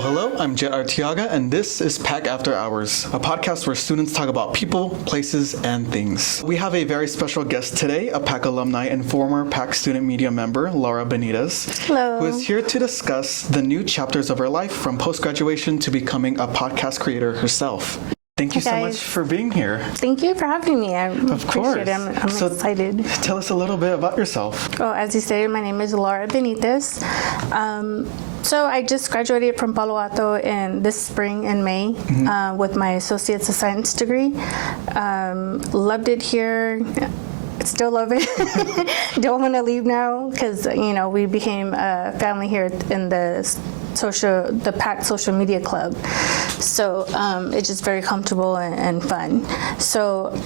Hello, I'm Jett Artiaga, and this is PAC After Hours, a podcast where students talk about people, places, and things. We have a very special guest today, a PAC alumni and former PAC Student Media member, Laura Benitez. Hello. Who is here to discuss the new chapters of her life from post-graduation to becoming a podcast creator herself. Thank you so much for being here. Thank you for having me. I appreciate it. I'm excited. Tell us a little bit about yourself. Well, as you stated, my name is Laura Benitez. So I just graduated from Palo Alto this spring in May with my Associate's of Science degree. Loved it here. Still love it. Don't want to leave now because, we became a family here in the PAC Social Media Club. So it's just very comfortable and fun. So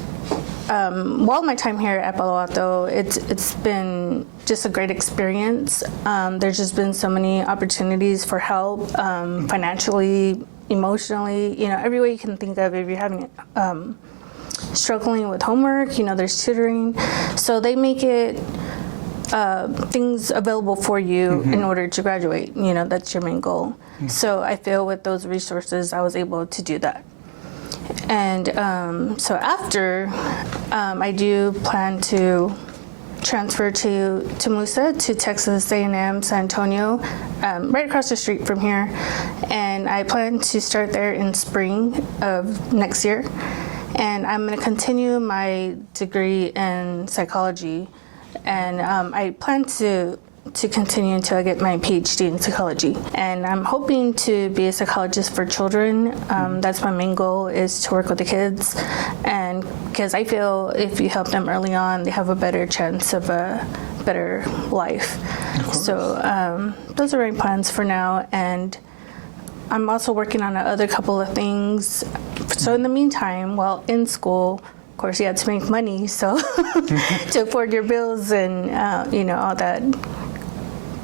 while my time here at Palo Alto, it's been just a great experience. There's just been so many opportunities for help, financially, emotionally, every way you can think of. If you're having struggling with homework, there's tutoring. So they make it things available for you in order to graduate. That's your main goal. So I feel with those resources, I was able to do that. And so after, I do plan to transfer to Musa, to Texas A&M San Antonio, right across the street from here. And I plan to start there in spring of next year. And I'm going to continue my degree in psychology. And I plan to continue until I get my PhD in psychology. And I'm hoping to be a psychologist for children. That's my main goal, is to work with the kids. And because I feel if you help them early on, they have a better chance of a better life. So those are my plans for now. And I'm also working on other couple of things. So in the meantime, while in school, of course, you had to make money, so to afford your bills and, all that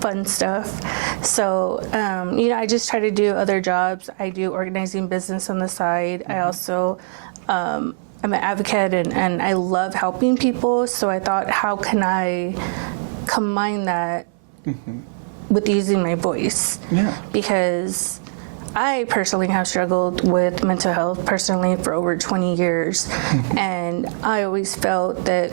fun stuff. So, I just try to do other jobs. I do organizing business on the side. I also, I'm an advocate and I love helping people. So I thought, how can I combine that with using my voice? Yeah. Because I personally have struggled with mental health personally for over 20 years. And I always felt that,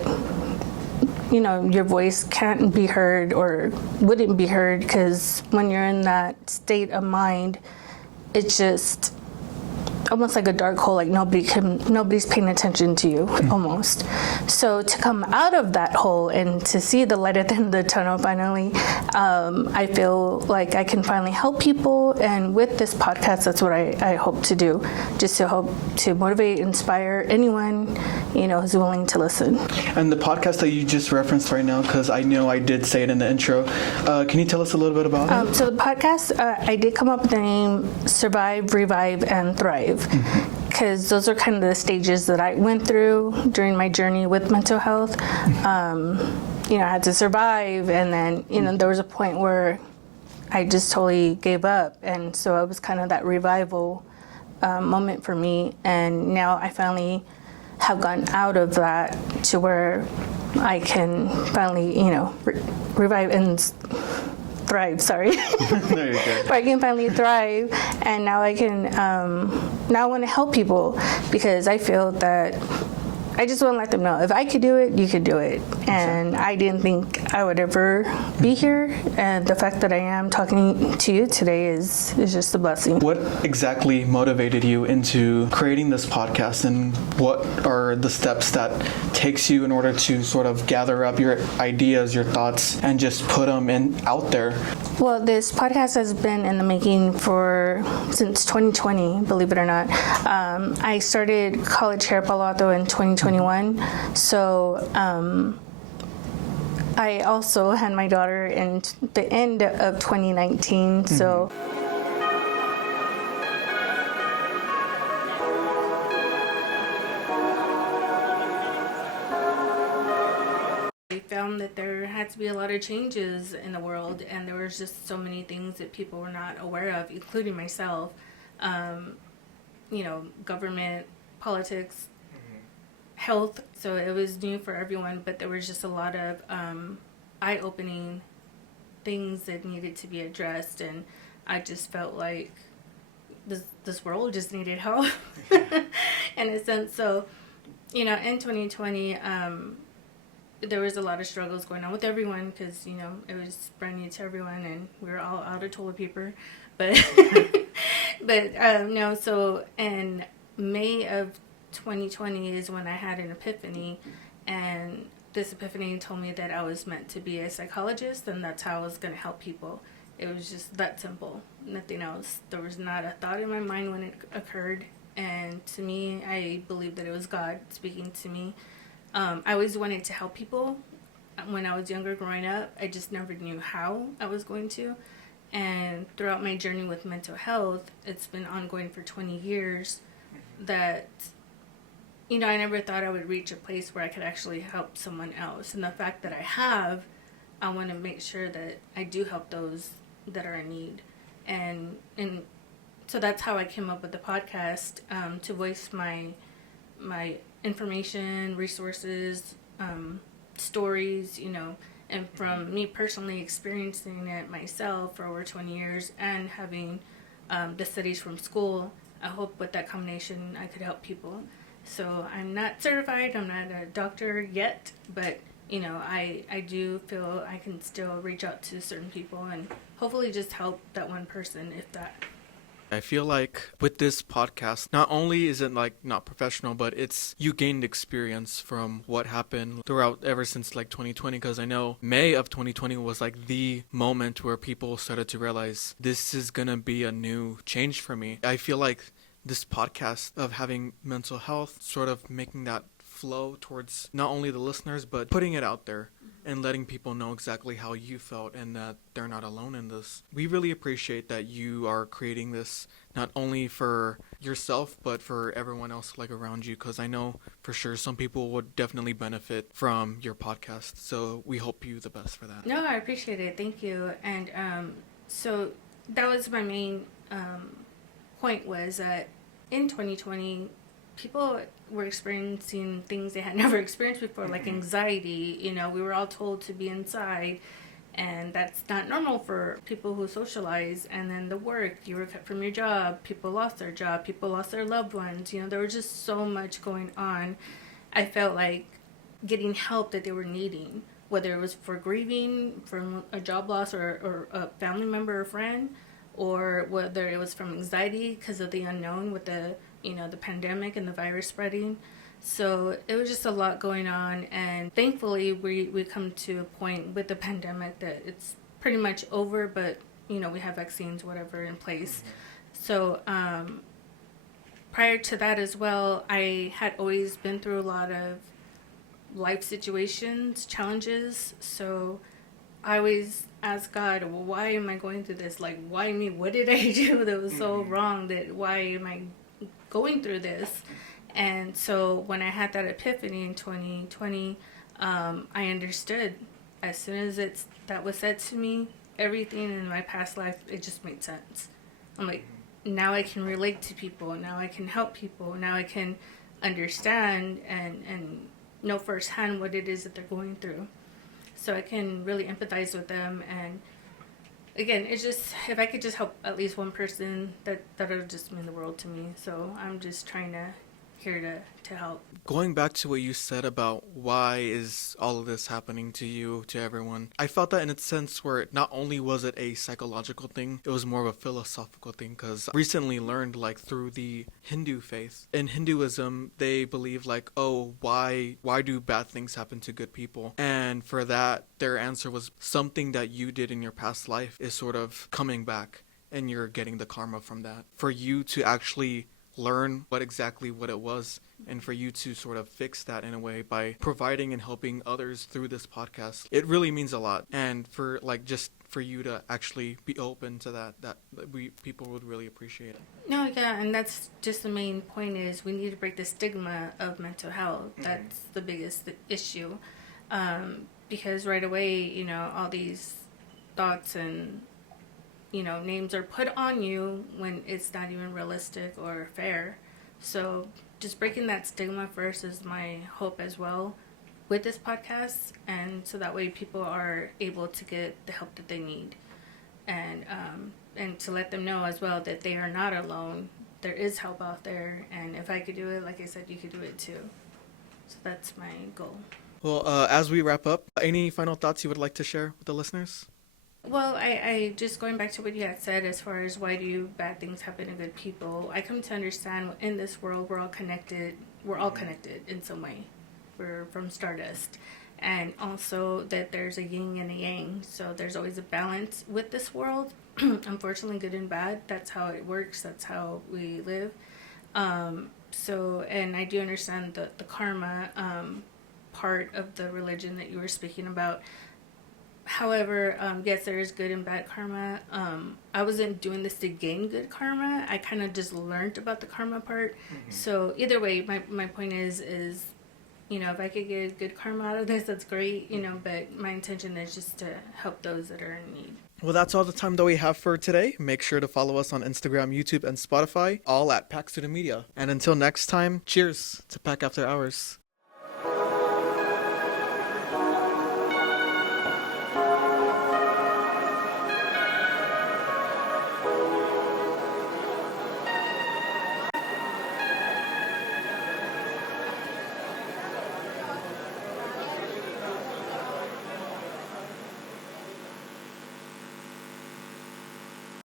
your voice can't be heard or wouldn't be heard because when you're in that state of mind, it's just almost like a dark hole, like nobody's paying attention to you, almost. So to come out of that hole and to see the light at the end of the tunnel finally, I feel like I can finally help people. And with this podcast, that's what I hope to do, just to hope to motivate, inspire anyone, who's willing to listen. And the podcast that you just referenced right now, because I know I did say it in the intro, can you tell us a little bit about it? So the podcast, I did come up with the name Survive, Revive, and Thrive. Because those are kind of the stages that I went through during my journey with mental health. I had to survive, and then, there was a point where I just totally gave up. And so it was kind of that revival moment for me. And now I finally have gotten out of that to where I can finally, revive and thrive, sorry. There you go. Where I can finally thrive, and now I can, now I want to help people because I feel that I just want to let them know if I could do it, you could do it. And I didn't think I would ever be here. And the fact that I am talking to you today is just a blessing. What exactly motivated you into creating this podcast, and what are the steps that takes you in order to sort of gather up your ideas, your thoughts, and just put them out there? Well, this podcast has been in the making since 2020, believe it or not. I started college here at Palo Alto in 2021. So I also had my daughter in the end of 2019. So I found that there had to be a lot of changes in the world, and there was just so many things that people were not aware of, including myself. Government, politics, health. So it was new for everyone, but there was just a lot of eye-opening things that needed to be addressed, and I just felt like this world just needed help in a sense. So, in 2020, there was a lot of struggles going on with everyone because, it was brand new to everyone and we were all out of toilet paper. But, no, so in May of 2020 is when I had an epiphany, and this epiphany told me that I was meant to be a psychologist and that's how I was going to help people. It was just that simple, nothing else. There was not a thought in my mind when it occurred, and to me, I believe that it was God speaking to me. I always wanted to help people. When I was younger growing up, I just never knew how I was going to. And throughout my journey with mental health, it's been ongoing for 20 years that, I never thought I would reach a place where I could actually help someone else. And the fact that I want to make sure that I do help those that are in need. And so that's how I came up with the podcast, to voice my information, resources, stories, and from me personally experiencing it myself for over 20 years and having the studies from school, I hope with that combination I could help people. So I'm not certified, I'm not a doctor yet, but I do feel I can still reach out to certain people and hopefully just help that one person, if that. I feel like with this podcast, not only is it not professional, but it's you gained experience from what happened throughout ever since 2020, because I know May of 2020 was the moment where people started to realize this is gonna be a new change for me. I feel like this podcast of having mental health, sort of making that flow towards not only the listeners, but putting it out there and letting people know exactly how you felt and that they're not alone in this. We really appreciate that you are creating this not only for yourself, but for everyone else around you, because I know for sure some people would definitely benefit from your podcast. So we hope you the best for that. No, I appreciate it. Thank you. And so that was my main point, was that in 2020, people were experiencing things they had never experienced before, like anxiety. We were all told to be inside, and that's not normal for people who socialize. And then the work, you were cut from your job, people lost their job, people lost their loved ones. There was just so much going on. I felt like getting help that they were needing, whether it was for grieving from a job loss or a family member or friend, or whether it was from anxiety because of the unknown with the pandemic and the virus spreading. So it was just a lot going on, and thankfully we come to a point with the pandemic that it's pretty much over, but we have vaccines, whatever, in place. So prior to that as well, I had always been through a lot of life situations, challenges. So I always ask God, well, why am I going through this? Why me? What did I do that was so wrong? Why am I going through this? And so when I had that epiphany in 2020, I understood. As soon as that was said to me, everything in my past life, it just made sense. I'm like, now I can relate to people. Now I can help people. Now I can understand and know firsthand what it is that they're going through. So I can really empathize with them. And again, it's just, if I could just help at least one person, that would just mean the world to me. So I'm just here to help. Going back to what you said about why is all of this happening to you, to everyone, I felt that in a sense where not only was it a psychological thing, it was more of a philosophical thing, because I recently learned through the Hindu faith. In Hinduism, they believe why do bad things happen to good people? And for that, their answer was something that you did in your past life is sort of coming back and you're getting the karma from that. For you to actually learn what it was, and for you to sort of fix that in a way by providing and helping others through this podcast, it really means a lot. And for just for you to actually be open to that people would really appreciate it. No, yeah, and that's just the main point, is we need to break the stigma of mental health. That's the biggest issue, because right away, all these thoughts and names are put on you when it's not even realistic or fair. So just breaking that stigma first is my hope as well with this podcast, and so that way people are able to get the help that they need. And and to let them know as well that they are not alone. There is help out there, and if I could do it, like I said, you could do it too. So that's my goal. Well, as we wrap up, any final thoughts you would like to share with the listeners? Well, I just going back to what you had said as far as why do bad things happen to good people, I come to understand in this world we're all connected. We're all connected in some way. We're from stardust. And also that there's a yin and a yang. So there's always a balance with this world. Unfortunately, good and bad. That's how it works. That's how we live. And I do understand the karma part of the religion that you were speaking about. However, yes, there is good and bad karma. I wasn't doing this to gain good karma. I kind of just learned about the karma part. Mm-hmm. So either way, my point is, if I could get good karma out of this, that's great, but my intention is just to help those that are in need. Well, that's all the time that we have for today. Make sure to follow us on Instagram, YouTube, and Spotify, all at PAC Student Media. And until next time, cheers to PAC After Hours.